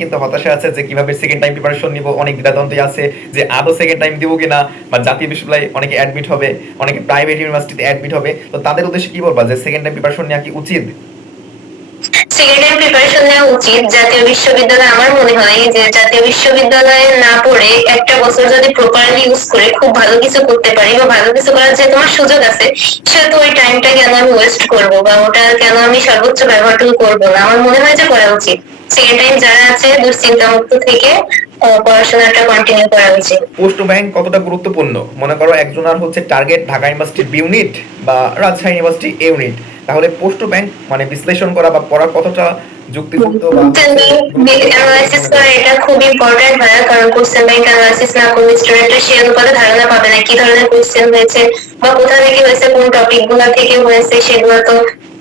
কিন্তু হতাশা আছে যে কিভাবে সেকেন্ড টাইম প্রিপারেশন নিব, অনেক দ্বিধাদ্বন্দ্ব আছে যে আদৌ সেকেন্ড টাইম দিব কিনা, বা জাতীয় বিশ্ববিদ্যালয়ে অনেকে অ্যাডমিট হবে, অনেকে প্রাইভেট ইউনিভার্সিটিতে অ্যাডমিট হবে। তো তাদের উদ্দেশ্যে কি বলবা যে সেকেন্ড টাইম প্রিপারেশন নেওয়া কি উচিত? সেকেন্ড টাইম প্রিপারেশন নেওয়া উচিত। জাতীয় বিশ্ববিদ্যালয় আমার মনে হয় যে জাতীয় বিশ্ববিদ্যালয়ে না পড়ে একটা বছর যদি প্রপারলি ইউজ করে খুব ভালো কিছু করতে পারি বা ভালো কিছু করার যে তোমার সুযোগ আছে, সেহেতু ওই টাইমটা কেন আমি ওয়েস্ট করবো বা ওটা কেন আমি সর্বোচ্চ ব্যবহারটুকু করবো না, আমার মনে হয় যে করা উচিত। সেকেন্ড টাইম যারা আছে দুশ্চিন্তা মুক্ত থেকে পড়াশোনাটা কন্টিনিউ করা উচিত। পোস্ট ব্যাংক কতটা গুরুত্বপূর্ণ? মনে করো একজন আর হচ্ছে target Dhaka university B unit বা রাজশাহী ইউনিভার্সিটি এ ইউনিট, তাহলে পোস্ট ব্যাংক মানে বিশ্লেষণ করা বা পড়া কতটা যুক্তিযুক্ত বা অ্যানালাইসিস করা এটা খুব ইম্পর্টেন্ট হয়, কারণ কোশ্চেন ব্যাংক অ্যানালাইসিস না করলে স্টুডেন্টরা সেই অনুপাতে ধারণা পাবে না কি ধরনের কোশ্চেন হয়েছে বা কোথা থেকে হয়েছে, কোন টপিক গুলা থেকে হয়েছে, সেগুলো তো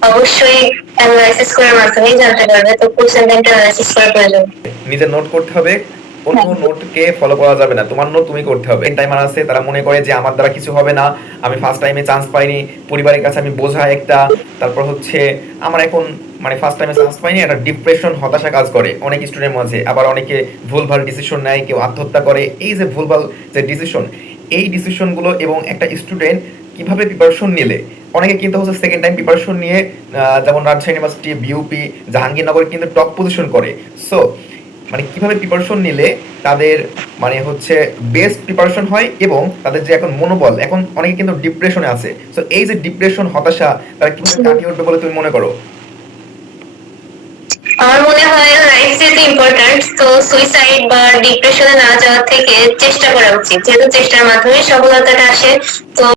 অবশ্যই অ্যানালাইসিস করার মাধ্যমেই জানতে পারবে। তো কোশ্চেন ব্যাংক অ্যানালাইসিস করা প্রয়োজন। নিজের নোট করতে হবে, অন্য নোটকে ফলো করা যাবে না, তোমার নোট তুমি করতে হবে। টাইমার আছে তারা মনে করে যে আমার দ্বারা কিছু হবে না, আমি ফার্স্ট টাইমে চান্স পাইনি, পরিবারের কাছে আমি বোঝা একটা, তারপর হচ্ছে আমার এখন মানে ফার্স্ট টাইমে চান্স পাইনি, একটা ডিপ্রেশন হতাশা কাজ করে অনেক স্টুডেন্টের মাঝে। আবার অনেকে ভুলভাল ডিসিশন নেয়, কেউ আত্মহত্যা করে। এই যে ভুলভাল যে ডিসিশন, এই ডিসিশনগুলো এবং একটা স্টুডেন্ট কিভাবে প্রিপারেশন নিলে, অনেকে কিন্তু হচ্ছে সেকেন্ড টাইম প্রিপারেশন নিয়ে যেমন রাজশাহী ইউনিভার্সিটি, বিউপি, জাহাঙ্গীরনগর কিন্তু টপ পজিশন করে। সো মানে কিভাবে প্রিপারেশন নিলে তাদের মানে হচ্ছে বেস্ট প্রিপারেশন হয় এবং তাদের যে এখন মনোবল, এখন অনেকে কিন্তু ডিপ্রেশনে আছে। সো এই যে ডিপ্রেশন হতাশা তারা কিভাবে কাটিয়ে উঠবে বলে তুমি মনে করো? আমার মনে হয় লাইফ যেহেতু ইম্পর্ট্যান্ট, তো সুইসাইড বা ডিপ্রেশনে না যাওয়ার থেকে চেষ্টা করা উচিত, যেহেতু চেষ্টার মাধ্যমে সফলতাটা আসে। তো